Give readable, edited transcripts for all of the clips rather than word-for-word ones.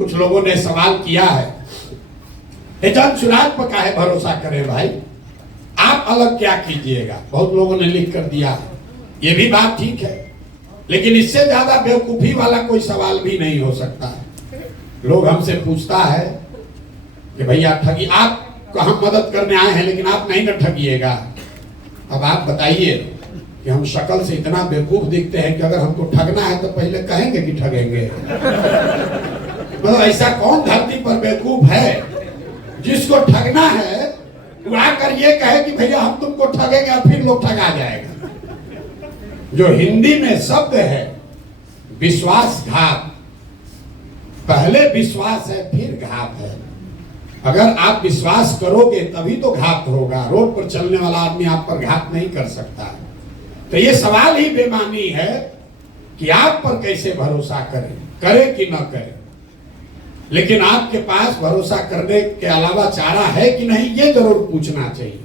कुछ लोगों ने सवाल किया है जन सुराज पर काहे भरोसा करें भाई, आप अलग क्या कीजिएगा। बहुत लोगों ने लिख कर दिया, ये भी बात ठीक है, लेकिन इससे ज्यादा बेवकूफी वाला कोई सवाल भी नहीं हो सकता। लोग हमसे पूछता है कि भैया ठगी, आप हम मदद करने आए हैं लेकिन आप नहीं ना ठगिएगा। अब आप बताइए कि हम शक्ल से इतना बेवकूफ दिखते हैं कि अगर हमको ठगना है तो पहले कहेंगे कि ठगेंगे। मतलब ऐसा कौन धरती पर बेवकूफ है जिसको ठगना है वो आकर ये कहे कि भैया हम तुमको ठगेंगे और फिर लोग ठगा जाएगा। जो हिंदी में शब्द है विश्वासघात, पहले विश्वास है फिर घात है। अगर आप विश्वास करोगे तभी तो घात होगा। रोड पर चलने वाला आदमी आप पर घात नहीं कर सकता है। तो ये सवाल ही बेमानी है कि आप पर कैसे भरोसा करें, करें कि न करें। लेकिन आपके पास भरोसा करने के अलावा चारा है कि नहीं, ये जरूर पूछना चाहिए।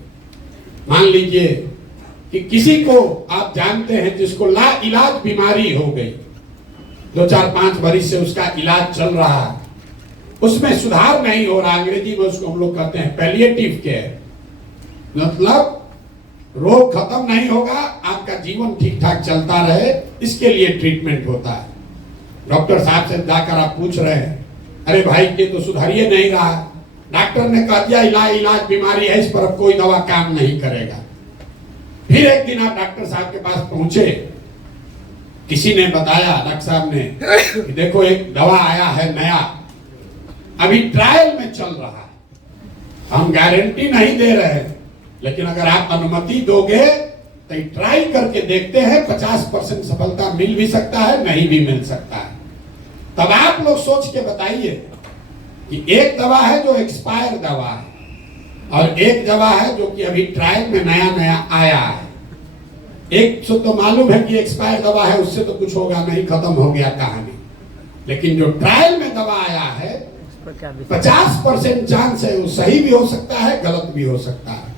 मान लीजिए कि किसी को आप जानते हैं जिसको ला इलाज बीमारी हो गई, 2-4-5 बरिस से उसका इलाज चल रहा है, उसमें सुधार नहीं हो रहा। अंग्रेजी में उसको हम लोग कहते हैं पैलिएटिव केयर, मतलब रोग खत्म नहीं होगा, आपका जीवन ठीक ठाक चलता रहे, इसके लिए ट्रीटमेंट होता है। डॉक्टर साहब से जाकर आप पूछ रहे हैं, अरे भाई ये तो सुधरिए नहीं रहा, डॉक्टर ने कह दिया इलाज बीमारी है, इस पर अब कोई दवा काम नहीं करेगा। फिर एक दिन आप डॉक्टर साहब के पास पहुंचे, किसी ने बताया, डॉक्टर साहब ने, कि देखो एक दवा आया है नया, अभी ट्रायल में चल रहा है, हम गारंटी नहीं दे रहे हैं, लेकिन अगर आप अनुमति दोगे तो ट्राई करके देखते हैं, 50% सफलता मिल भी सकता है, नहीं भी मिल सकता है। तब आप लोग सोच के बताइए कि एक दवा है जो एक्सपायर दवा है और एक दवा है जो कि अभी ट्रायल में नया नया आया है। एक तो मालूम है कि एक्सपायर दवा है, उससे तो कुछ होगा नहीं, खत्म हो गया कहानी। लेकिन जो ट्रायल में दवा आया है 50% चांस है वो सही भी हो सकता है, गलत भी हो सकता है।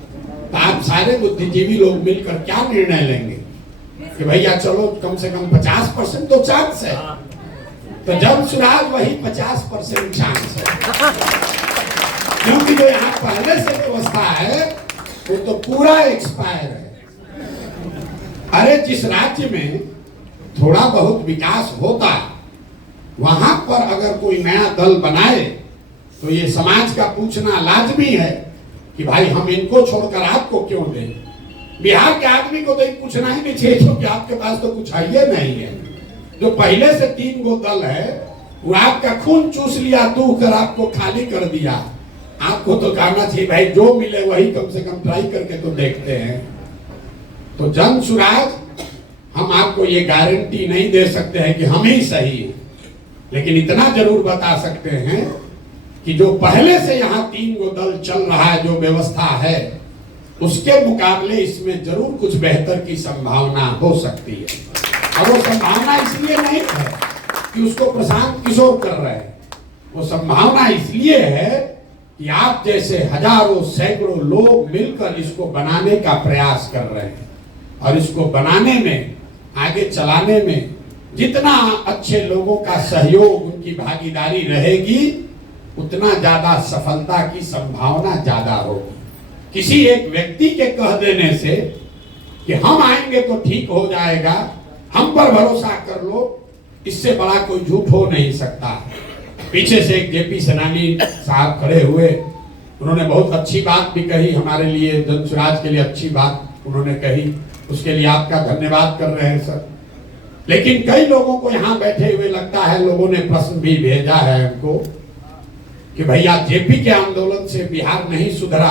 तो आप सारे बुद्धिजीवी लोग मिलकर क्या निर्णय लेंगे कि भैया चलो कम से कम 50% तो चांस है, तो जन सुराज वही 50% चांस है। क्योंकि जो यहाँ पहले से व्यवस्था है वो तो पूरा एक्सपायर है। अरे जिस राज्य में थोड़ा बहुत विकास होता वहां पर अगर कोई नया दल बनाए तो ये समाज का पूछना लाजमी है कि भाई हम इनको छोड़कर आपको क्यों दें। बिहार के आदमी को तो पूछना ही नहीं चाहिए क्योंकि आपके पास तो कुछ है नहीं है। जो पहले से 3 गो दल है वो आपका खून चूस लिया, दूह कर आपको खाली कर दिया। आपको तो कहना चाहिए भाई जो मिले वही कम से कम ट्राई करके तो देखते हैं। तो जन सुराज हम आपको ये गारंटी नहीं दे सकते हैं कि हम ही सही है, लेकिन इतना जरूर बता सकते हैं कि जो पहले से यहाँ 3 गो दल चल रहा है, जो व्यवस्था है, उसके मुकाबले इसमें जरूर कुछ बेहतर की संभावना हो सकती है। और वो संभावना इसलिए नहीं है कि उसको प्रशांत किशोर कर रहे हैं, वो संभावना इसलिए है कि आप जैसे हजारों सैकड़ों लोग मिलकर इसको बनाने का प्रयास कर रहे हैं और इसको बनाने में, आगे चलाने में जितना अच्छे लोगों का सहयोग, उनकी भागीदारी रहेगी, उतना ज्यादा सफलता की संभावना ज्यादा होगी। किसी एक व्यक्ति के कह देने से कि हम आएंगे तो ठीक हो जाएगा, हम पर भरोसा कर लो, इससे बड़ा कोई झूठ हो नहीं सकता। पीछे से एक जेपी सेनानी साहब खड़े हुए, उन्होंने बहुत अच्छी बात भी कही हमारे लिए, जन सुराज के लिए अच्छी बात उन्होंने कही, उसके लिए आपका धन्यवाद कर रहे हैं सर। लेकिन कई लोगों को यहाँ बैठे हुए लगता है, लोगों ने प्रश्न भी भेजा है हमको कि भैया जेपी के आंदोलन से बिहार नहीं सुधरा,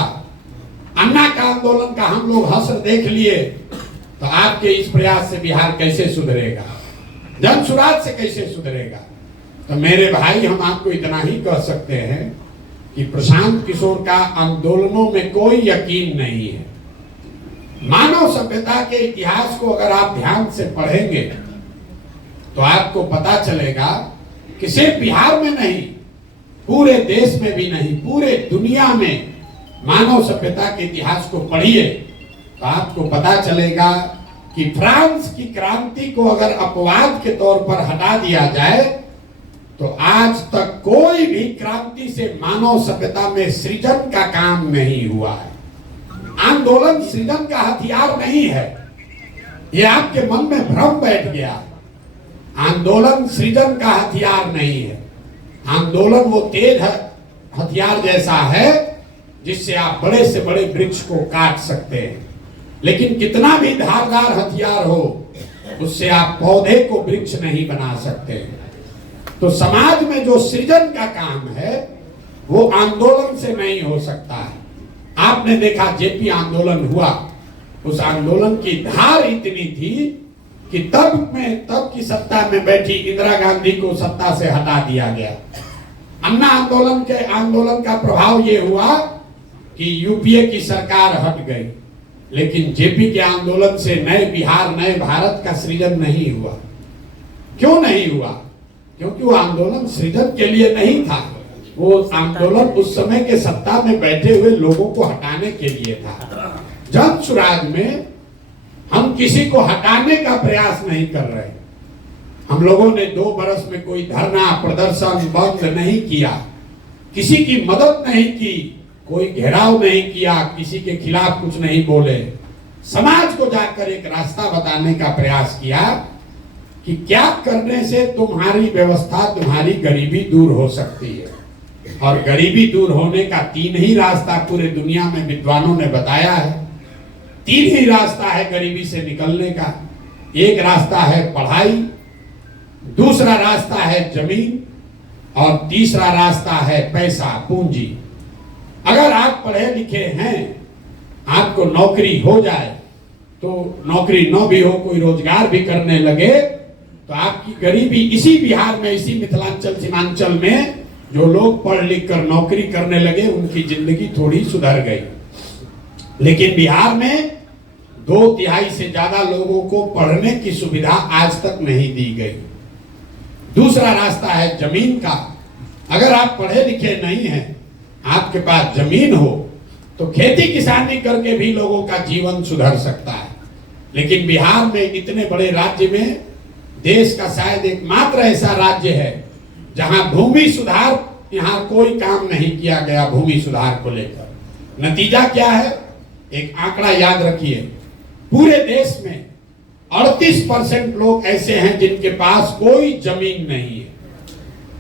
अन्ना का आंदोलन का हम लोग हसर देख लिए, तो आपके इस प्रयास से बिहार कैसे सुधरेगा, जन सुराज से कैसे सुधरेगा। तो मेरे भाई हम आपको इतना ही कह सकते हैं कि प्रशांत किशोर का आंदोलनों में कोई यकीन नहीं है। मानव सभ्यता के इतिहास को अगर आप ध्यान से पढ़ेंगे तो आपको पता चलेगा कि सिर्फ बिहार में नहीं, पूरे देश में भी नहीं, पूरे दुनिया में मानव सभ्यता के इतिहास को पढ़िए तो आपको पता चलेगा कि फ्रांस की क्रांति को अगर अपवाद के तौर पर हटा दिया जाए तो आज तक कोई क्रांति से मानव सभ्यता में सृजन का काम नहीं हुआ है। आंदोलन सृजन का हथियार नहीं है, ये आपके मन में भ्रम बैठ गया। आंदोलन सृजन का हथियार नहीं है। आंदोलन वो तेज हथियार जैसा है जिससे आप बड़े से बड़े वृक्ष को काट सकते हैं, लेकिन कितना भी धारदार हथियार हो उससे आप पौधे को वृक्ष नहीं बना सकते। तो समाज में जो सृजन का काम है वो आंदोलन से नहीं हो सकता है। आपने देखा जेपी आंदोलन हुआ, उस आंदोलन की धार इतनी थी कि तब की सत्ता में बैठी इंदिरा गांधी को सत्ता से हटा दिया गया। अन्ना आंदोलन का प्रभाव ये हुआ कि यूपीए की सरकार हट गई, लेकिन जेपी के आंदोलन से नए बिहार, नए भारत का सृजन नहीं हुआ। क्यों नहीं हुआ? क्योंकि वो आंदोलन सृजन के लिए नहीं था, वो आंदोलन उस समय के सत्ता में बैठे हुए लोगों को हटाने के लिए था। जन सुराज में हम किसी को हटाने का प्रयास नहीं कर रहे। हम लोगों ने 2 बरस में कोई धरना, प्रदर्शन, बंद नहीं किया, किसी की मदद नहीं की, कोई घेराव नहीं किया, किसी के खिलाफ कुछ नहीं बोले। समाज को जाकर एक रास्ता बताने का प्रयास किया कि क्या करने से तुम्हारी व्यवस्था, तुम्हारी गरीबी दूर हो सकती है। और गरीबी दूर होने का 3 ही रास्ता पूरे दुनिया में विद्वानों ने बताया है। 3 ही रास्ता है गरीबी से निकलने का। एक रास्ता है पढ़ाई, दूसरा रास्ता है जमीन, और तीसरा रास्ता है पैसा, पूंजी। अगर आप पढ़े लिखे हैं, आपको नौकरी हो जाए, तो नौकरी न भी हो, कोई रोजगार भी करने लगे, तो आपकी गरीबी इसी बिहार में, इसी मिथिलांचल सीमांचल में जो लोग पढ़ लिख कर नौकरी करने लगे उनकी जिंदगी थोड़ी सुधर गई। लेकिन बिहार में 2/3 से ज्यादा लोगों को पढ़ने की सुविधा आज तक नहीं दी गई। दूसरा रास्ता है जमीन का। अगर आप पढ़े लिखे नहीं हैं, आपके पास जमीन हो, तो खेती किसानी करके भी लोगों का जीवन सुधर सकता है। लेकिन बिहार में इतने बड़े राज्य में, देश का शायद एकमात्र ऐसा राज्य है जहां भूमि सुधार, यहां कोई काम नहीं किया गया भूमि सुधार को लेकर। नतीजा क्या है? एक आंकड़ा याद रखिए, पूरे देश में 38% लोग ऐसे हैं जिनके पास कोई जमीन नहीं है।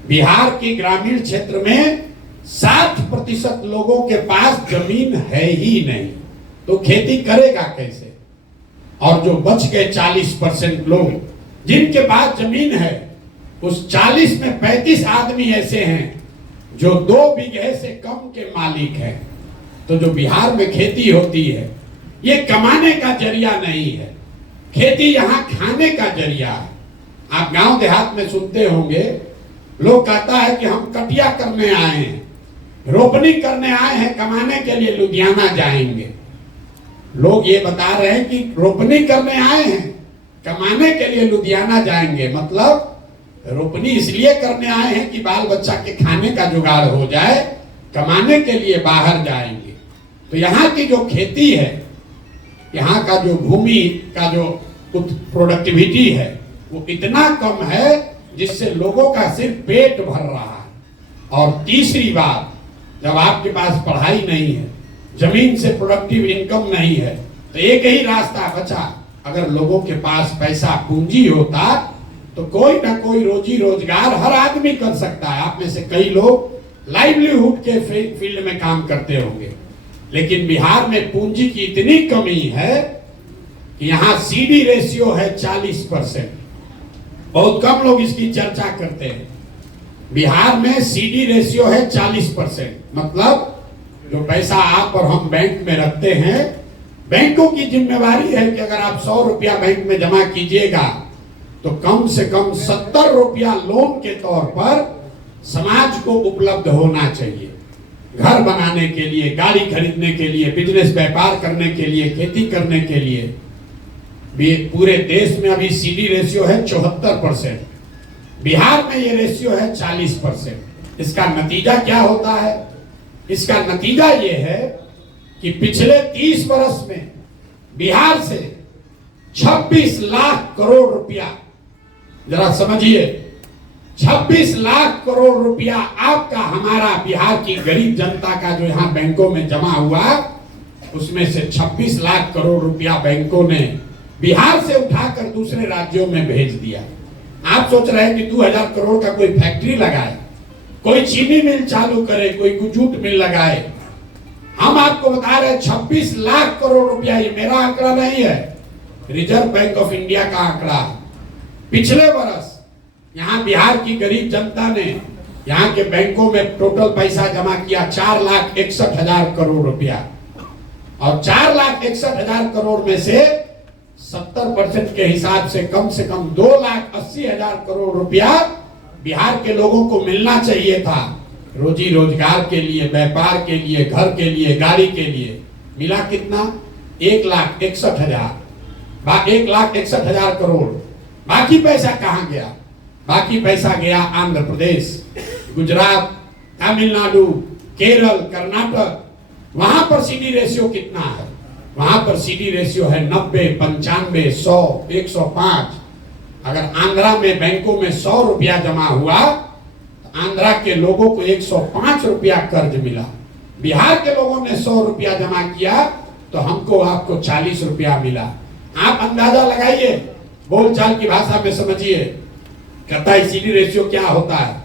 बिहार के ग्रामीण क्षेत्र में 60% लोगों के पास जमीन है ही नहीं, तो खेती करेगा कैसे? और जो बच गए 40% लोग जिनके पास जमीन है, उस 40 में 35 आदमी ऐसे हैं जो 2 बीघे से कम के मालिक हैं। तो जो बिहार में खेती होती है, ये कमाने का जरिया नहीं है, खेती यहाँ खाने का जरिया है। आप गांव देहात में सुनते होंगे, लोग कहता है कि हम कटिया करने आए हैं, रोपनी करने आए हैं, कमाने के लिए लुधियाना जाएंगे। लोग ये बता रहे हैं कि रोपनी करने आए हैं, कमाने के लिए लुधियाना जाएंगे। मतलब रोपनी इसलिए करने आए हैं कि बाल बच्चा के खाने का जुगाड़ हो जाए, कमाने के लिए बाहर जाएंगे। तो यहाँ की जो खेती है, यहाँ का जो भूमि का जो प्रोडक्टिविटी है, वो इतना कम है जिससे लोगों का सिर्फ पेट भर रहा है। और तीसरी बात, जब आपके पास पढ़ाई नहीं है, जमीन से प्रोडक्टिव इनकम नहीं है, तो एक ही रास्ता बचा। अगर लोगों के पास पैसा, पूंजी होता, तो कोई ना कोई रोजी रोजगार हर आदमी कर सकता है। आप में से कई लोग लाइवलीहुड के फील्ड में काम करते होंगे, लेकिन बिहार में पूंजी की इतनी कमी है कि यहाँ सीडी रेशियो है 40%। बहुत कम लोग इसकी चर्चा करते हैं। बिहार में सीडी रेशियो है 40%। मतलब जो पैसा आप और हम बैंक में रखते हैं, बैंकों की जिम्मेवारी है कि अगर आप 100 रुपया बैंक में जमा कीजिएगा, तो कम से कम 70 रुपया लोन के तौर पर समाज को उपलब्ध होना चाहिए। घर बनाने के लिए, गाड़ी खरीदने के लिए, बिजनेस व्यापार करने के लिए, खेती करने के लिए। पूरे देश में अभी सीडी रेशियो है 74%, बिहार में ये रेशियो है 40%। इसका नतीजा क्या होता है? इसका नतीजा ये है कि पिछले 30 वर्ष में बिहार से 26 लाख करोड़ रुपया, जरा समझिए, 26 लाख करोड़ रुपया आपका, हमारा, बिहार की गरीब जनता का जो यहाँ बैंकों में जमा हुआ, उसमें से 26 लाख करोड़ रुपया बैंकों ने बिहार से उठाकर दूसरे राज्यों में भेज दिया। आप सोच रहे हैं कि 2000 करोड़ का कोई फैक्ट्री लगाए, कोई चीनी मिल चालू करे, कोई जूट मिल लगाए। हम आपको बता रहे हैं 26 लाख करोड़ रुपया, ये मेरा आंकड़ा नहीं है, रिजर्व बैंक ऑफ इंडिया का आंकड़ा। पिछले वर्ष यहाँ बिहार की गरीब जनता ने यहाँ के बैंकों में टोटल पैसा जमा किया 4,61,000 करोड़ रुपया, और 4,61,000 करोड़ में से 70% के हिसाब से कम 2,80,000 करोड़ रुपया बिहार के लोगों को मिलना चाहिए था, रोजी रोजगार के लिए, व्यापार के लिए, घर के लिए, गाड़ी के लिए। मिला कितना? 1,61,000, 1,61,000 करोड़। बाकी पैसा कहाँ गया? बाकी पैसा गया आंध्र प्रदेश, गुजरात, तमिलनाडु, केरल, कर्नाटक। वहां पर सीडी रेशियो कितना है? वहां पर सीडी रेशियो है 90, 95, 100, 105। अगर आंध्रा में बैंकों में 100 रुपया जमा हुआ तो आंध्रा के लोगों को 105 रुपया कर्ज मिला। बिहार के लोगों ने 100 रुपया जमा किया तो हमको, आपको 40 रुपया मिला। आप अंदाजा लगाइए, बोलचाल की भाषा में समझिए, कहता है सीडी रेशियो क्या होता है।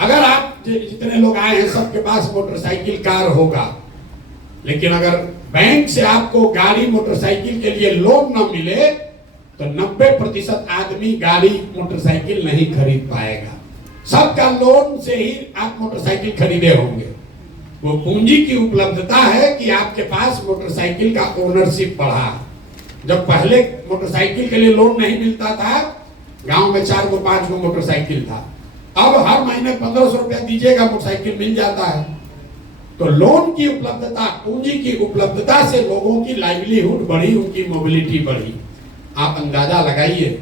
अगर आप जितने लोग आए हैं सबके पास मोटरसाइकिल, कार होगा, लेकिन अगर बैंक से आपको गाड़ी, मोटरसाइकिल के लिए लोन न मिले तो 90% आदमी गाड़ी, मोटरसाइकिल नहीं खरीद पाएगा। सबका लोन से ही आप मोटरसाइकिल खरीदे होंगे। वो पूंजी की उपलब्धता है कि आपके पास मोटरसाइकिल का ओनरशिप बढ़ा। जब पहले मोटरसाइकिल के लिए लोन नहीं मिलता था, गांव में 4 को 5 को मोटरसाइकिल था, अब हर महीने 1500 रुपया दीजिएगा, मोटरसाइकिल मिल जाता है। तो लोन की उपलब्धता, पूंजी की उपलब्धता से लोगों की लाइवलीहुड बढ़ी, उनकी मोबिलिटी बढ़ी। आप अंदाजा लगाइए,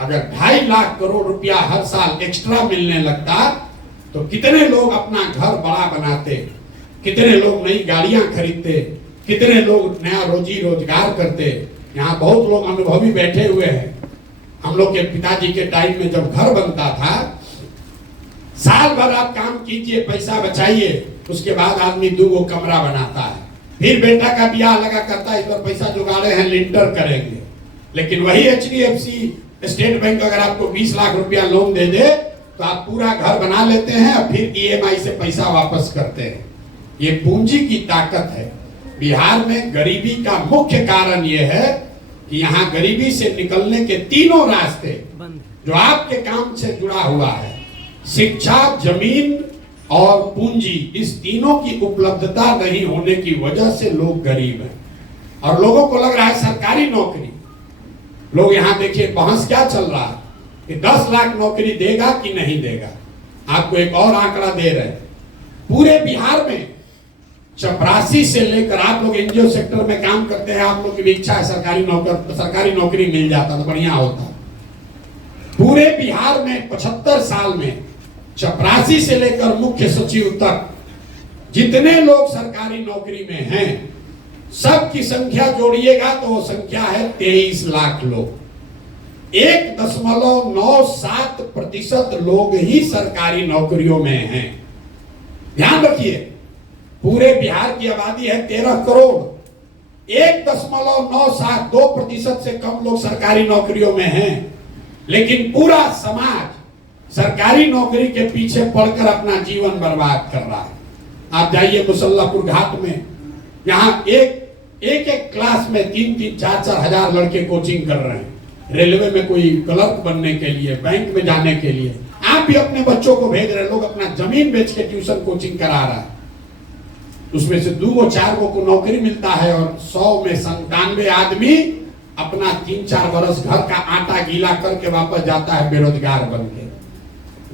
अगर 2.5 लाख करोड़ रुपया हर साल एक्स्ट्रा मिलने लगता तो कितने लोग अपना घर बड़ा बनाते, कितने लोग नई गाड़ियां खरीदते, कितने लोग नया रोजी रोजगार करते। यहाँ बहुत लोग अनुभवी बैठे हुए हैं। हम लोग के पिताजी के टाइम में जब घर बनता था, साल भर आप काम कीजिए, पैसा बचाइए, उसके बाद आदमी 2 कमरा बनाता है, फिर बेटा का ब्याह लगा करता है, इस पर पैसा जुगाड़े हैं, लिंटर करेंगे। लेकिन वही HDFC, स्टेट बैंक अगर आपको 20 लाख रुपया लोन दे दे तो आप पूरा घर बना लेते हैं और फिर EMI से पैसा वापस करते हैं। ये पूंजी की ताकत है। बिहार में गरीबी का मुख्य कारण यह है कि यहाँ गरीबी से निकलने के तीनों रास्ते जो आपके काम से जुड़ा हुआ है, शिक्षा, जमीन और पूंजी, इस तीनों की उपलब्धता नहीं होने की वजह से लोग गरीब हैं। और लोगों को लग रहा है सरकारी नौकरी, लोग यहाँ देखिए बहस क्या चल रहा है कि 10 लाख नौकरी देगा कि नहीं देगा। आपको एक और आंकड़ा दे रहे हैं, पूरे बिहार में 84 से लेकर, आप लोग NGO सेक्टर में काम करते हैं, आप लोग की भी इच्छा है सरकारी नौकरी मिल जाता तो बढ़िया होता। पूरे बिहार में 75 साल में 84 से लेकर मुख्य सचिव तक जितने लोग सरकारी नौकरी में हैं, सबकी संख्या जोड़िएगा तो वो संख्या है 23 लाख लोग। 1.97% लोग ही सरकारी नौकरियों में हैं। ध्यान रखिए, पूरे बिहार की आबादी है 13 करोड़, 1.972% से कम लोग सरकारी नौकरियों में हैं। लेकिन पूरा समाज सरकारी नौकरी के पीछे पड़कर अपना जीवन बर्बाद कर रहा है। आप जाइए मुसल्लापुर घाट में, यहाँ एक क्लास में 3-4 हजार लड़के कोचिंग कर रहे हैं, रेलवे में कोई क्लर्क बनने के लिए, बैंक में जाने के लिए। आप भी अपने बच्चों को भेज रहे हैं, लोग अपना जमीन बेच के ट्यूशन कोचिंग करा रहा है। उसमें से 2-4 को नौकरी मिलता है और 100 में 97 आदमी अपना 3-4 बरस घर का आटा गीला करके वापस जाता है बेरोजगार बन के।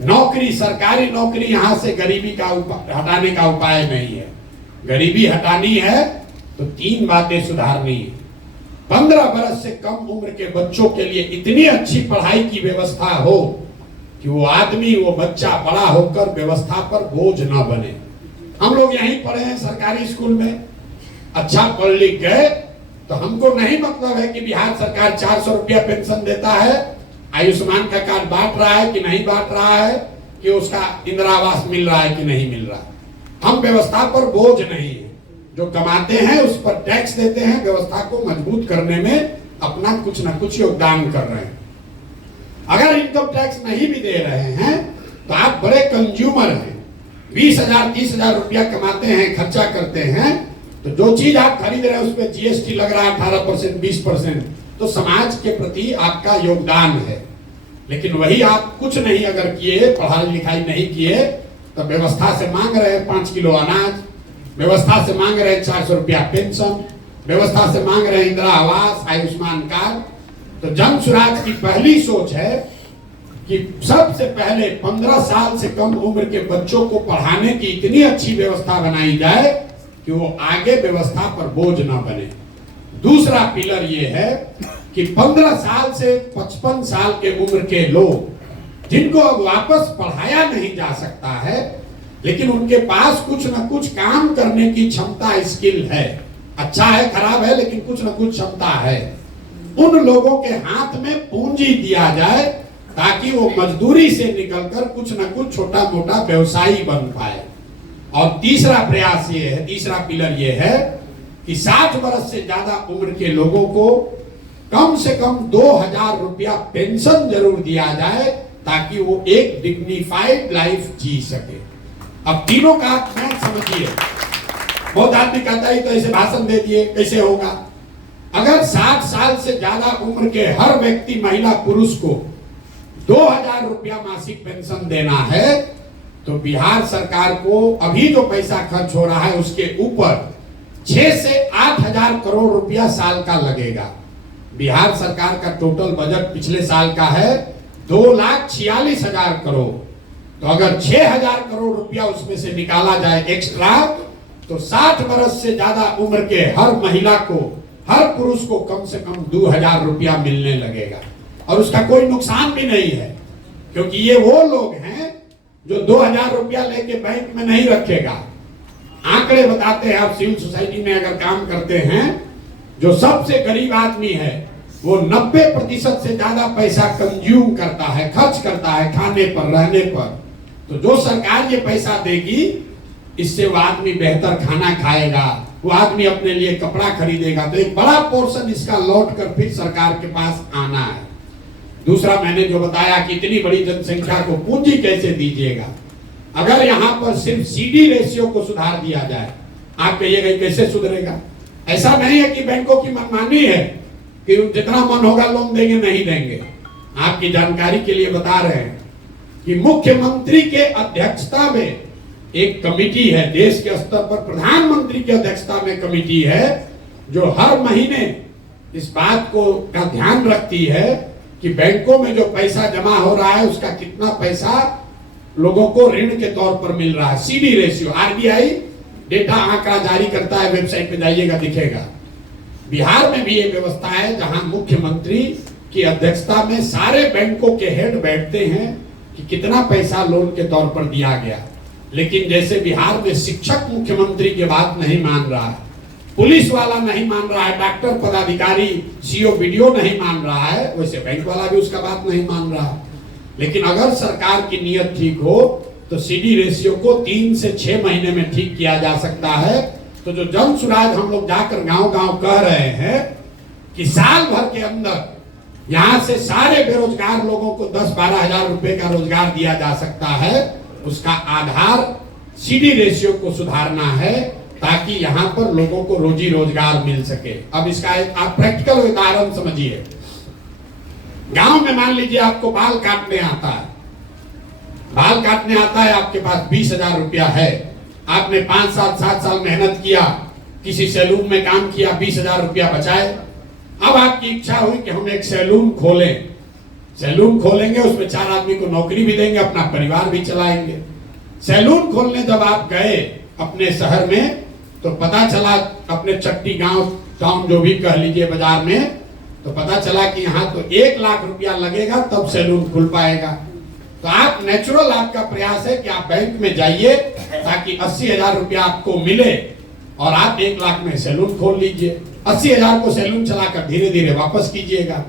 नौकरी, सरकारी नौकरी यहाँ से गरीबी का हटाने का उपाय नहीं है। गरीबी हटानी है तो 3 बातें सुधारनी है। 15 बरस से कम उम्र के बच्चों के लिए इतनी अच्छी पढ़ाई की व्यवस्था हो कि वो आदमी, वो बच्चा बड़ा होकर व्यवस्था पर बोझ न बने। हम लोग यहीं पढ़े हैं सरकारी स्कूल में, अच्छा पढ़ लिख गए, तो हमको नहीं मतलब है कि बिहार सरकार 400 रुपया पेंशन देता है, आयुष्मान का कार्ड बांट रहा है कि नहीं बांट रहा है, कि उसका इंदिरा आवास मिल रहा है कि नहीं मिल रहा। हम व्यवस्था पर बोझ नहीं है, जो कमाते हैं उस पर टैक्स देते हैं, व्यवस्था को मजबूत करने में अपना कुछ ना कुछ योगदान कर रहे हैं। अगर इनकम टैक्स नहीं भी दे रहे हैं तो आप बड़े कंज्यूमर हैं, 20,000 30,000 रुपया कमाते हैं, खर्चा करते हैं, तो जो चीज आप खरीद रहे हैं उस पर जीएसटी लग रहा है 18% 20%, तो समाज के प्रति आपका योगदान है। लेकिन वही आप कुछ नहीं अगर किए, पढ़ाई लिखाई नहीं किए, तो व्यवस्था से मांग रहे हैं 5 किलो अनाज, व्यवस्था से मांग रहे हैं 400 रुपया पेंशन, व्यवस्था से मांग रहे हैं इंदिरा आवास, आयुष्मान कार्ड। तो जन स्वराज की पहली सोच है कि सबसे पहले 15 साल से कम उम्र के बच्चों को पढ़ाने की इतनी अच्छी व्यवस्था बनाई जाए कि वो आगे व्यवस्था पर बोझ ना बने। दूसरा पिलर ये है कि 15 साल से 55 साल के उम्र के लोग जिनको अब वापस पढ़ाया नहीं जा सकता है, लेकिन उनके पास कुछ न कुछ काम करने की क्षमता, स्किल है, अच्छा है खराब है लेकिन कुछ न कुछ क्षमता है, उन लोगों के हाथ में पूंजी दिया जाए ताकि वो मजदूरी से निकलकर कुछ न कुछ छोटा मोटा व्यवसायी बन पाए। और तीसरा प्रयास ये है, तीसरा पिलर ये है कि 60 वर्ष से ज्यादा उम्र के लोगों को कम से कम 2,000 रुपया पेंशन जरूर दिया जाए ताकि वो एक डिग्निफाइड लाइफ जी सके। अब तीनों का मैं समझिए, बहुत आदमी कहता है तो ऐसे भाषण दे दिए कैसे होगा। अगर 60 साल से ज्यादा उम्र के हर व्यक्ति, महिला पुरुष को 2,000 रुपया मासिक पेंशन देना है तो बिहार सरकार को अभी जो पैसा खर्च हो रहा है उसके ऊपर 6 से 8,000 करोड़ रुपया साल का लगेगा। बिहार सरकार का टोटल बजट पिछले साल का है 2,46,000 करोड़। तो अगर 6,000 करोड़ रुपया उसमें से निकाला जाए एक्स्ट्रा, तो 60 वर्ष से ज्यादा उम्र के हर महिला को, हर पुरुष को कम से कम 2,000 रुपया मिलने लगेगा। और उसका कोई नुकसान भी नहीं है, क्योंकि ये वो लोग हैं जो 2,000 रुपया लेके बैंक में नहीं रखेगा। आंकड़े बताते हैं, आप सिविल सोसाइटी में अगर काम करते हैं, जो सबसे गरीब आदमी है वो 90% से ज्यादा पैसा कंज्यूम करता है, खर्च करता है खाने पर, रहने पर। तो जो सरकार ये पैसा देगी, इससे वो आदमी बेहतर खाना खाएगा, वो आदमी अपने लिए कपड़ा खरीदेगा, तो एक बड़ा पोर्शन इसका लौट कर फिर सरकार के पास आना है। दूसरा, मैंने जो बताया कि इतनी बड़ी जनसंख्या को पूंजी कैसे दीजिएगा। अगर यहाँ पर सिर्फ सीडी रेशियो को सुधार दिया जाए, आप कहिएगा कैसे सुधरेगा। ऐसा नहीं है कि बैंकों की मनमानी है कि जितना मन होगा लोन देंगे, नहीं देंगे। आपकी जानकारी के लिए बता रहे हैं कि मुख्यमंत्री के अध्यक्षता में एक कमेटी है, देश के स्तर पर प्रधानमंत्री की अध्यक्षता में कमेटी है, जो हर महीने इस बात को का ध्यान रखती है कि बैंकों में जो पैसा जमा हो रहा है उसका कितना पैसा लोगों को ऋण के तौर पर मिल रहा है। सीडी रेशियो, आरबीआई डेटा आंकड़ा जारी करता है, वेबसाइट पे जाइएगा दिखेगा। बिहार में भी ये व्यवस्था है जहां मुख्यमंत्री की अध्यक्षता में सारे बैंकों के हेड बैठते हैं कि कितना पैसा लोन के तौर पर दिया गया। लेकिन जैसे बिहार में शिक्षक मुख्यमंत्री की बात नहीं मान रहा है, पुलिस वाला नहीं मान रहा है, डॉक्टर पदाधिकारी सीओ बीडीओ नहीं मान रहा है, वैसे बैंक वाला भी उसका बात नहीं मान रहा। लेकिन अगर सरकार की नीयत ठीक हो तो सीडी रेशियो को 3 से 6 महीने में ठीक किया जा सकता है। तो जो जन सुराज हम लोग जाकर गांव-गांव कह रहे हैं कि साल भर के अंदर यहां से सारे बेरोजगार लोगों को 10-12 हजार रुपए का रोजगार दिया जा सकता है, उसका आधार सीडी रेशियो को सुधारना है ताकि यहां पर लोगों को रोजी रोजगार मिल सके। अब इसका एक आप प्रैक्टिकल उदाहरण समझिए। गांव में मान लीजिए आपको बाल काटने आता है, बाल काटने आता है, आपके पास 20,000 रुपया है, आपने 5 साल 7 साल मेहनत किया, किसी सैलून में काम किया, 20,000 रुपया बचाए। अब आपकी इच्छा हुई कि हम एक सैलून खोलें, सैलून खोलेंगे, उसमें 4 आदमी को नौकरी भी देंगे, अपना परिवार भी चलाएंगे। सैलून खोलने जब आप गए अपने शहर में, तो पता चला अपने चट्टी गांव टाउन जो भी कह लीजिए बाजार में, तो पता चला कि यहाँ तो 1 लाख रुपया लगेगा तब सैलून खुल पाएगा। तो आप नेचुरल आपका प्रयास है कि आप बैंक में जाइए ताकि 80,000 रुपया आपको मिले और आप 1 लाख में सैलून खोल लीजिए। 80,000 को सैलून चलाकर धीरे धीरे वापस कीजिएगा।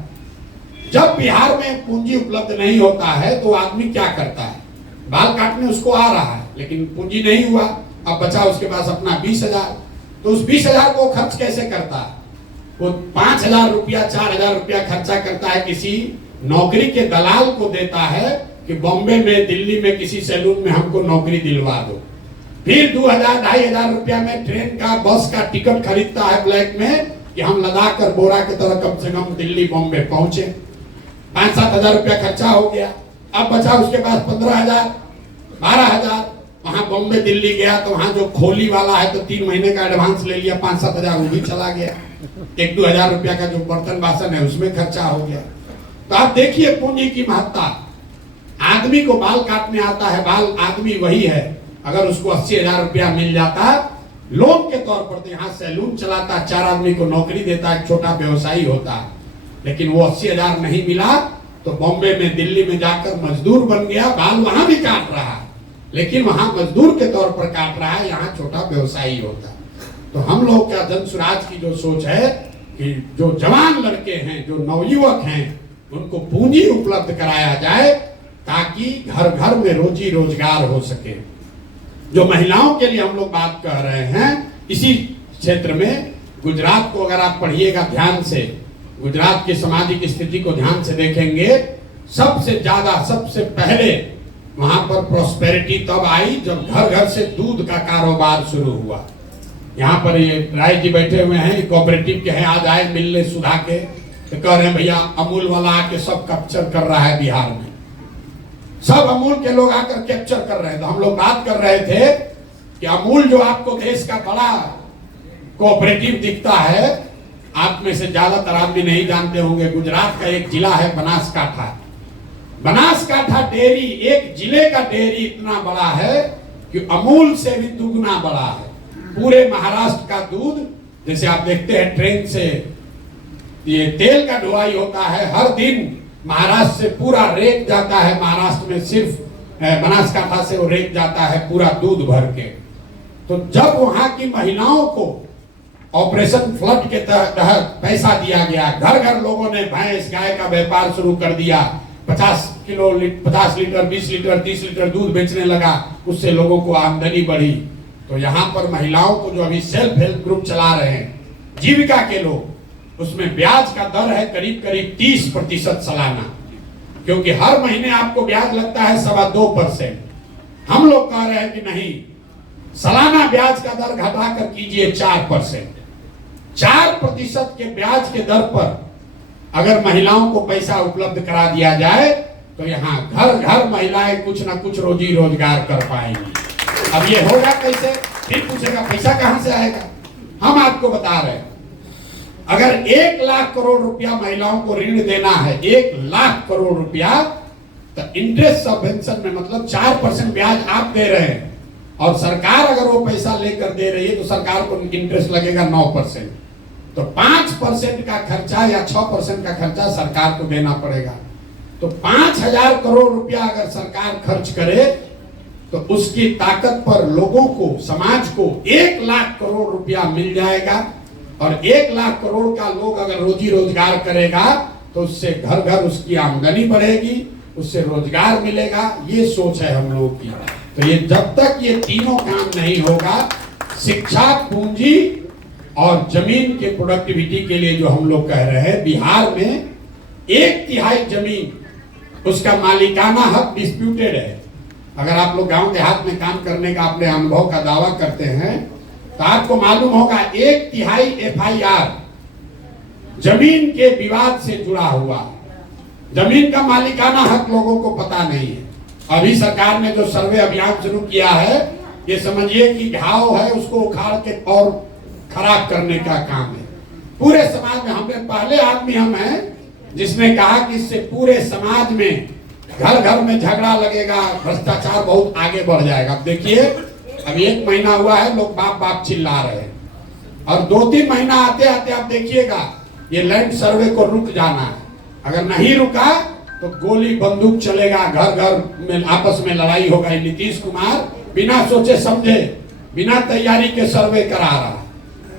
जब बिहार में पूंजी उपलब्ध नहीं होता है तो आदमी क्या करता है, बाल काटने उसको आ रहा है, लेकिन पूंजी नहीं हुआ, अब बचा उसके पास अपना 20,000। तो उस 20,000 को खर्च कैसे करता है? वो 5,000 रुपया 4,000 रुपया खर्चा करता है, किसी नौकरी के दलाल को देता है कि बॉम्बे में, दिल्ली में किसी सैलून में हमको नौकरी दिलवा दो। फिर 2,000 2,500 रुपया में ट्रेन का, बस का टिकट खरीदता है ब्लैक में कि हम लद्दाख और बोरा की तरह कम से कम दिल्ली बॉम्बे पहुंचे। 5-7 रुपया खर्चा हो गया। अब बचा उसके पास 15,000 12,000। वहां बॉम्बे दिल्ली गया तो वहां जो खोली वाला है तो 3 महीने का एडवांस ले लिया, 5-7 वो भी चला गया। 1-2 रुपया का जो बर्तन बासन है उसमें खर्चा हो गया। तो आप देखिए पूंजी की महत्ता। आदमी को बाल काटने आता है, बाल आदमी वही है। अगर उसको 80,000 रुपया मिल जाता लोन के तौर पर, तो यहाँ सैलून चलाता, 4 आदमी को नौकरी देता, एक छोटा व्यवसायी होता। लेकिन वो 80,000 नहीं मिला तो बॉम्बे में, दिल्ली में जाकर मजदूर बन गया। बाल वहां भी काट रहा है, लेकिन वहां मजदूर के तौर पर काट रहा है, यहाँ छोटा व्यवसायी होता। तो हम लोग का जन स्वराज की जो सोच है कि जो जवान लड़के हैं, जो नवयुवक हैं, उनको पूंजी उपलब्ध कराया जाए ताकि घर घर में रोजी रोजगार हो सके। जो महिलाओं के लिए हम लोग बात कह रहे हैं, इसी क्षेत्र में गुजरात को अगर आप पढ़िएगा ध्यान से, गुजरात की सामाजिक स्थिति को ध्यान से देखेंगे, सबसे ज्यादा, सबसे पहले वहां पर प्रोस्पेरिटी तब आई जब घर घर से दूध का कारोबार शुरू हुआ। यहाँ पर ये राय जी बैठे हुए हैं, कोऑपरेटिव के हैं, आज आए मिलने सुधा के, तो कह रहे हैं भैया अमूल वाला आके सब कैप्चर कर रहा है बिहार में, सब अमूल के लोग आकर कैप्चर कर रहे हैं। तो हम लोग बात कर रहे थे कि अमूल जो आपको देश का बड़ा कोऑपरेटिव दिखता है, आप में से ज्यादातर आदमी नहीं जानते होंगे, गुजरात का एक जिला है बनासकाठा। बनासकाठा डेयरी, एक जिले का डेयरी इतना बड़ा है कि अमूल से भी दुगना बड़ा है। पूरे महाराष्ट्र का दूध, जैसे आप देखते हैं ट्रेन से ये तेल का ढुलाई होता है, हर दिन महाराष्ट्र से पूरा रेक जाता है, महाराष्ट्र में सिर्फ बनासकाठा से वो रेक जाता है पूरा दूध भर के। तो जब वहां की महिलाओं को ऑपरेशन फ्लड के तहत पैसा दिया गया, घर घर लोगों ने भैंस गाय का व्यापार शुरू कर दिया, 50 लीटर 20 लीटर 30 लीटर दूध बेचने लगा, उससे लोगों को आमदनी बढ़ी। तो यहाँ पर महिलाओं को जो अभी सेल्फ हेल्प ग्रुप चला रहे हैं, जीविका के लोग, उसमें ब्याज का दर है करीब करीब 30% सालाना, क्योंकि हर महीने आपको ब्याज लगता है 2.25%। हम लोग कह रहे हैं कि नहीं, सालाना ब्याज का दर घटाकर कीजिए 4%। 4% के ब्याज के दर पर अगर महिलाओं को पैसा उपलब्ध करा दिया जाए तो यहाँ घर घर महिलाएं कुछ ना कुछ रोजी रोजगार कर पाएंगी। अब ये होगा कैसे? फिर पूछेगा पैसा कहां से आएगा? हम आपको बता रहे हैं, अगर 1 लाख करोड़ रुपया महिलाओं को ऋण देना है, 1 लाख करोड़ रुपया, तो इंटरेस्ट सबवेंशन में मतलब 4% ब्याज आप दे रहे हैं और सरकार अगर वो पैसा लेकर दे रही है तो सरकार को इंटरेस्ट लगेगा 9%। तो 5% का खर्चा या 6% का खर्चा सरकार को देना पड़ेगा। तो 5,000 करोड़ रुपया अगर सरकार खर्च करे तो उसकी ताकत पर लोगों को, समाज को 1 लाख करोड़ रुपया मिल जाएगा। और 1 लाख करोड़ का लोग अगर रोजी रोजगार करेगा तो उससे घर घर उसकी आमदनी बढ़ेगी, उससे रोजगार मिलेगा। ये सोच है हम लोगों की। तो ये जब तक ये तीनों काम नहीं होगा, शिक्षा, पूंजी और जमीन के प्रोडक्टिविटी के लिए जो हम लोग कह रहे हैं, बिहार में 1/3 जमीन उसका मालिकाना हक डिस्प्यूटेड है। अगर आप लोग गांव देहात में काम करने का अपने अनुभव का दावा करते हैं तो आपको मालूम होगा 1/3 FIR जमीन के विवाद से जुड़ा हुआ। जमीन का मालिकाना हक लोगों को पता नहीं है। अभी सरकार ने जो सर्वे अभियान शुरू किया है, ये समझिए कि घाव है उसको उखाड़ के और खराब करने का काम है। पूरे समाज में हमने पहले आदमी हम हैं जिसने कहा कि इससे पूरे समाज में घर घर में झगड़ा लगेगा, भ्रष्टाचार बहुत आगे बढ़ जाएगा। अब देखिए, अभी 1 महीना हुआ है, लोग बाप बाप चिल्ला रहे हैं, और 2-3 महीना आते आते आप देखिएगा ये लैंड सर्वे को रुक जाना है। अगर नहीं रुका तो गोली बंदूक चलेगा, घर घर में आपस में लड़ाई होगा। नीतीश कुमार बिना सोचे समझे, बिना तैयारी के सर्वे करा रहा है।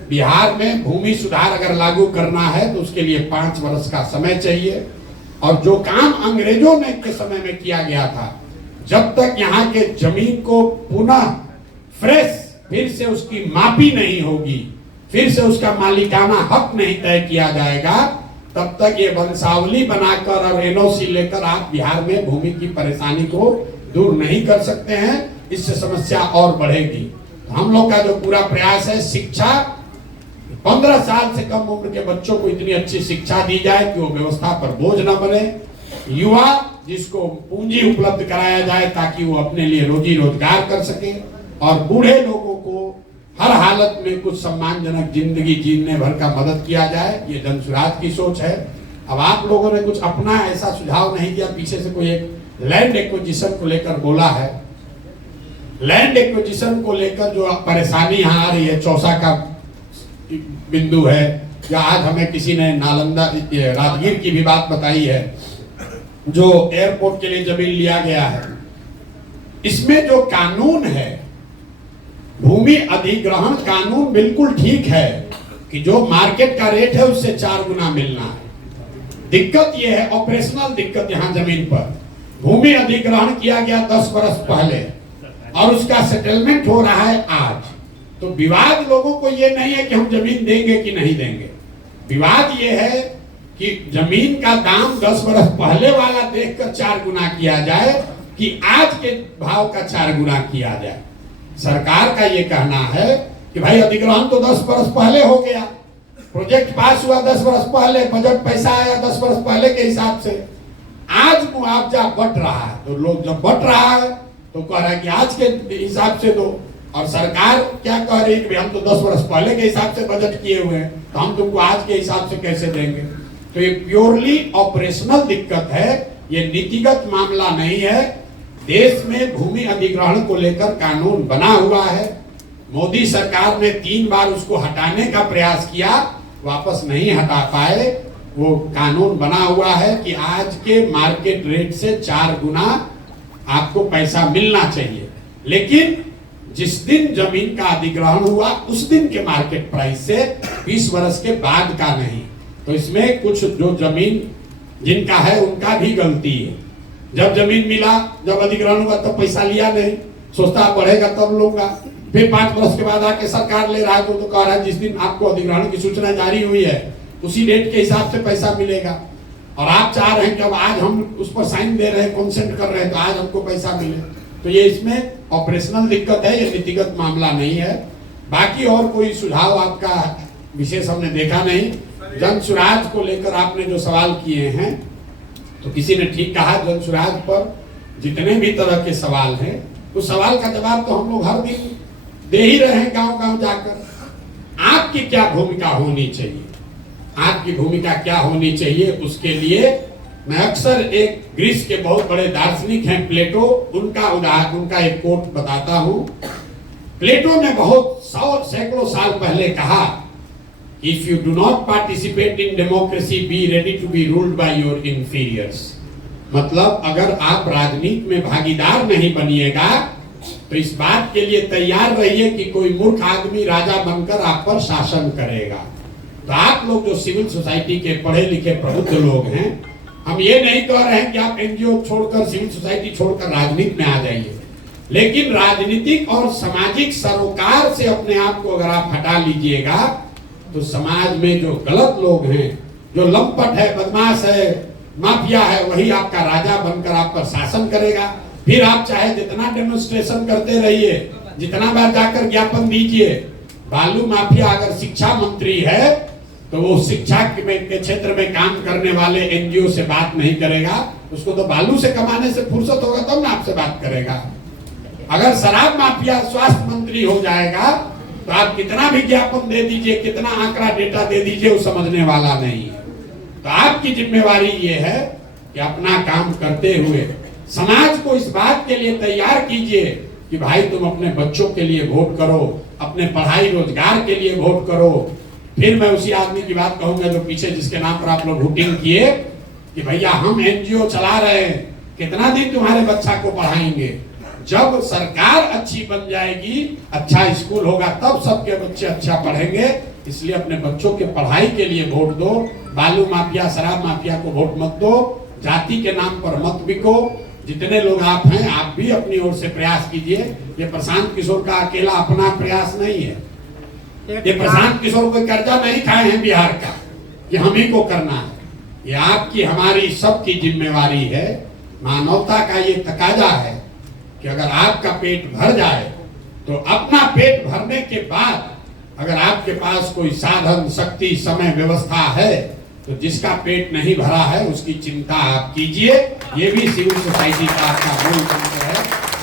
बिहार में भूमि सुधार अगर लागू करना है तो उसके लिए 5 वर्ष का समय चाहिए। और जो काम अंग्रेजों ने के समय में किया गया था, जब तक यहाँ के जमीन को पुनः फ्रेश फिर से उसकी मापी नहीं होगी, फिर से उसका मालिकाना हक नहीं तय किया जाएगा, तब तक ये वंशावली बनाकर और एनओसी लेकर आप बिहार में भूमि की परेशानी को दूर नहीं कर सकते हैं। इससे समस्या और बढ़ेगी। तो हम लोग का जो पूरा प्रयास है, शिक्षा 15 साल से कम उम्र के बच्चों को इतनी अच्छी शिक्षा दी जाए कि वो व्यवस्था पर बोझ न बने। युवा जिसको पूंजी उपलब्ध कराया जाए ताकि वो अपने लिए रोजी रोजगार कर सके, और बूढ़े लोगों को हर हालत में कुछ सम्मानजनक जिंदगी जीने भर का मदद किया जाए। ये जन सुराज की सोच है। अब आप लोगों ने कुछ अपना ऐसा सुझाव नहीं दिया। पीछे से कोई एक लैंड एक्विजिशन को लेकर बोला है। लैंड एक्विजिशन को लेकर जो परेशानी यहाँ आ रही है, चौसा का बिंदु है, या आज हमें किसी ने नालंदा राजगीर की भी बात बताई है, जो एयरपोर्ट के लिए जमीन लिया गया है। इसमें जो कानून है, भूमि अधिग्रहण कानून बिल्कुल ठीक है कि जो मार्केट का रेट है उससे 4 गुना मिलना है। दिक्कत यह है, ऑपरेशनल दिक्कत यहाँ जमीन पर, भूमि अधिग्रहण किया गया 10 वर्ष पहले और उसका सेटलमेंट हो रहा है आज। तो विवाद लोगों को ये नहीं है कि हम जमीन देंगे कि नहीं देंगे, विवाद ये है कि जमीन का दाम 10 वर्ष पहले वाला देखकर 4 गुना किया जाए कि आज के भाव का 4 गुना किया जाए। सरकार का ये कहना है कि भाई अधिग्रहण तो 10 वर्ष पहले हो गया, प्रोजेक्ट पास हुआ 10 वर्ष पहले, बजट पैसा आया 10 वर्ष पहले के हिसाब से, आज मुआवजा बट रहा है। तो लोग जब बट रहा है तो कह रहा है कि आज के हिसाब से दो, और सरकार क्या कह रही है कि हम तो 10 वर्ष पहले के हिसाब से बजट किए हुए हैं, तो हम तुमको आज के हिसाब से कैसे देंगे। तो ये प्योरली ऑपरेशनल दिक्कत है, ये नीतिगत मामला नहीं है। देश में भूमि अधिग्रहण को लेकर कानून बना हुआ है। मोदी सरकार ने 3 बार उसको हटाने का प्रयास किया, वापस नहीं हटा पाए। वो कानून बना हुआ है कि आज के मार्केट रेट से 4 गुना आपको पैसा मिलना चाहिए, लेकिन जिस दिन जमीन का अधिग्रहण हुआ उस दिन के मार्केट प्राइस से, 20 वर्ष के बाद का नहीं। तो इसमें कुछ जो जमीन जिनका है उनका भी गलती है। जब जमीन मिला, जब अधिग्रहण हुआ तब पैसा लिया नहीं, सोचता बढ़ेगा तब लूंगा, फिर 5 वर्ष के बाद आके सरकार ले रहा है तो कह रहा है जिस दिन आपको अधिग्रहण की सूचना जारी हुई है उसी डेट के हिसाब से पैसा मिलेगा, और आप चाह रहे हैं कि अब आज हम उस पर साइन दे रहे हैं, कंसेंट कर रहे हैं, तो आज हमको पैसा मिले। तो ये इसमें ऑपरेशनल दिक्कत है, ये नीतिगत मामला नहीं है। बाकी और कोई सुझाव आपका विशेष हमने देखा नहीं। जन सुराज को लेकर आपने जो सवाल किए हैं, तो किसी ने ठीक कहा, जन सुराज पर जितने भी तरह के सवाल हैं उस सवाल का जवाब तो हम लोग हर दिन दे ही रहे हैं, गांव गांव जाकर। आपकी क्या भूमिका होनी चाहिए, आपकी भूमिका क्या होनी चाहिए, उसके लिए मैं अक्सर एक ग्रीस के बहुत बड़े दार्शनिक हैं प्लेटो, उनका एक कोट बताता हूं। प्लेटो ने बहुत सैकड़ों साल पहले कहा, if you do not participate in democracy be ready to be ruled by your inferiors. मतलब अगर आप राजनीति में भागीदार नहीं बनिएगा तो इस बात के लिए तैयार रहिए कि कोई मूर्ख आदमी राजा बनकर आप पर शासन करेगा। तो आप लोग जो सिविल सोसाइटी के पढ़े लिखे प्रबुद्ध लोग हैं, हम ये नहीं कह रहे हैं कि आप एनजीओ छोड़कर, सिविल सोसाइटी छोड़कर राजनीति में आ जाइए, लेकिन राजनीतिक और सामाजिक सरोकार से अपने आप को अगर आप हटा लीजिएगा तो समाज में जो गलत लोग हैं, जो लंपट है, बदमाश है, माफिया है, वही आपका राजा बनकर आप पर शासन करेगा। फिर आप चाहे जितना डेमोन्स्ट्रेशन करते रहिए, जितना बार जाकर ज्ञापन दीजिए। बालू माफिया अगर शिक्षा मंत्री है तो वो शिक्षा के क्षेत्र में काम करने वाले एनजीओ से बात नहीं करेगा, उसको तो बालू से कमाने से फुर्सत होगा तब ना आपसे बात करेगा। अगर शराब माफिया स्वास्थ्य मंत्री हो जाएगा तो आप कितना भी ज्ञापन दे दीजिए, कितना आंकड़ा डेटा दे दीजिए, वो समझने वाला नहीं है। तो आपकी जिम्मेवारी ये है कि अपना काम करते हुए समाज को इस बात के लिए तैयार कीजिए कि भाई तुम अपने बच्चों के लिए वोट करो, अपने पढ़ाई रोजगार के लिए वोट करो। फिर मैं उसी आदमी की बात कहूंगा जो पीछे जिसके नाम पर आप लोग वोटिंग किए कि भैया हम एनजीओ चला रहे हैं, कितना दिन तुम्हारे बच्चा को पढ़ाएंगे। जब सरकार अच्छी बन जाएगी, अच्छा स्कूल होगा, तब सबके बच्चे अच्छा पढ़ेंगे। इसलिए अपने बच्चों के पढ़ाई के लिए वोट दो। बालू माफिया, शराब माफिया को वोट मत दो। जाति के नाम पर मत बिको। जितने लोग आप हैं, आप भी अपनी ओर से प्रयास कीजिए। ये प्रशांत किशोर का अकेला अपना प्रयास नहीं है। ये प्रशांत किशोर कोई कर्जा नहीं खाए हैं बिहार का, ये हम ही को करना है। ये आपकी हमारी सबकी जिम्मेवारी है। मानवता का ये तकाजा है कि अगर आपका पेट भर जाए तो अपना पेट भरने के बाद अगर आपके पास कोई साधन, शक्ति, समय, व्यवस्था है तो जिसका पेट नहीं भरा है उसकी चिंता आप कीजिए। ये भी सिविल सोसाइटी का आपका मूल मंत्र है।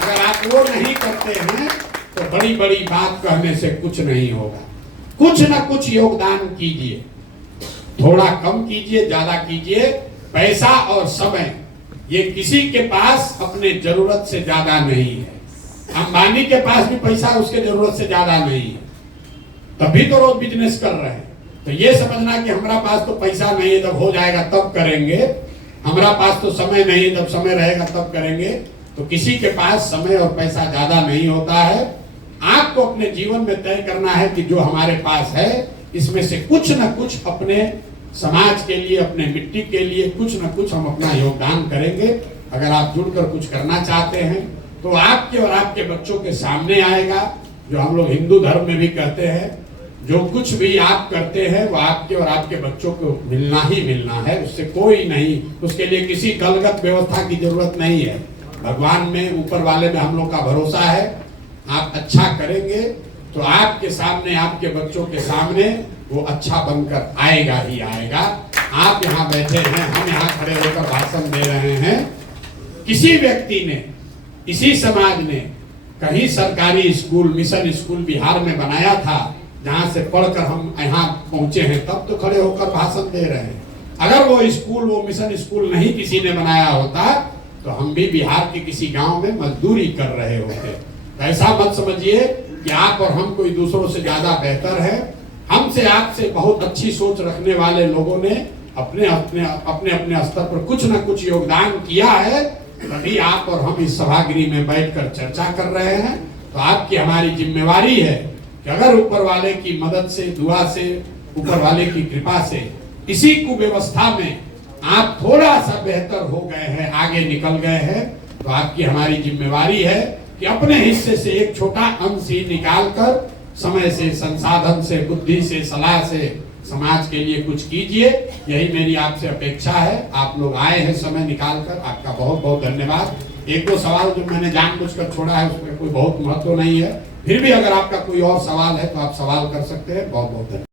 अगर आप वो नहीं करते हैं तो बड़ी बड़ी बात कहने से कुछ नहीं होगा। कुछ ना कुछ योगदान कीजिए, थोड़ा कम कीजिए, ज्यादा कीजिए। पैसा और समय ये किसी के पास अपने जरूरत से ज्यादा नहीं है। अंबानी के पास भी पैसा उसके जरूरत से ज्यादा नहीं है, तभी तो रोज बिजनेस कर रहे हैं। तो ये समझना कि हमारा पास तो पैसा नहीं है, जब हो जाएगा तब करेंगे, हमारा पास तो समय नहीं है, जब समय रहेगा तब करेंगे, तो किसी के पास समय और पैसा ज्यादा नहीं होता है। आपको अपने जीवन में तय करना है कि जो हमारे पास है इसमें से कुछ न कुछ अपने समाज के लिए, अपने मिट्टी के लिए कुछ न कुछ हम अपना योगदान करेंगे। अगर आप जुड़कर कुछ करना चाहते हैं तो आपके और आपके बच्चों के सामने आएगा, जो हम लोग हिंदू धर्म में भी कहते हैं, जो कुछ भी आप करते हैं वो आपके और आपके बच्चों को मिलना ही मिलना है, उससे कोई नहीं, उसके लिए किसी दलगत व्यवस्था की जरूरत नहीं है। भगवान में, ऊपर वाले में हम लोग का भरोसा है। आप अच्छा करेंगे तो आपके सामने, आपके बच्चों के सामने वो अच्छा बनकर आएगा ही आएगा। आप यहाँ बैठे हैं, हम यहाँ खड़े होकर भाषण दे रहे हैं। किसी व्यक्ति ने, किसी समाज ने कहीं सरकारी स्कूल, मिशन स्कूल बिहार में बनाया था जहां से पढ़कर हम यहाँ पहुंचे हैं, तब तो खड़े होकर भाषण दे रहे हैं। अगर वो स्कूल, वो मिशन स्कूल नहीं किसी ने बनाया होता तो हम भी बिहार के किसी गांव में मजदूरी कर रहे होते। ऐसा मत समझिए कि आप और हम कोई दूसरों से ज्यादा बेहतर है। हमसे, आपसे बहुत अच्छी सोच रखने वाले लोगों ने अपने अपने स्तर पर कुछ न कुछ योगदान किया है, तभी आप और हम इस सभागृह में बैठकर चर्चा कर रहे हैं। तो आपकी हमारी जिम्मेवारी है कि अगर ऊपर वाले की मदद से, दुआ से, ऊपर वाले की कृपा से इसी कुव्यवस्था में आप थोड़ा सा बेहतर हो गए हैं, आगे निकल गए हैं, तो आपकी हमारी जिम्मेवारी है कि अपने हिस्से से एक छोटा अंश ही निकालकर समय से, संसाधन से, बुद्धि से, सलाह से समाज के लिए कुछ कीजिए। यही मेरी आपसे अपेक्षा है। आप लोग आए हैं समय निकालकर, आपका बहुत बहुत धन्यवाद। एक दो सवाल जो मैंने जानबूझकर छोड़ा है उसमें कोई बहुत महत्व नहीं है, फिर भी अगर आपका कोई और सवाल है तो आप सवाल कर सकते हैं। बहुत बहुत धन्यवाद।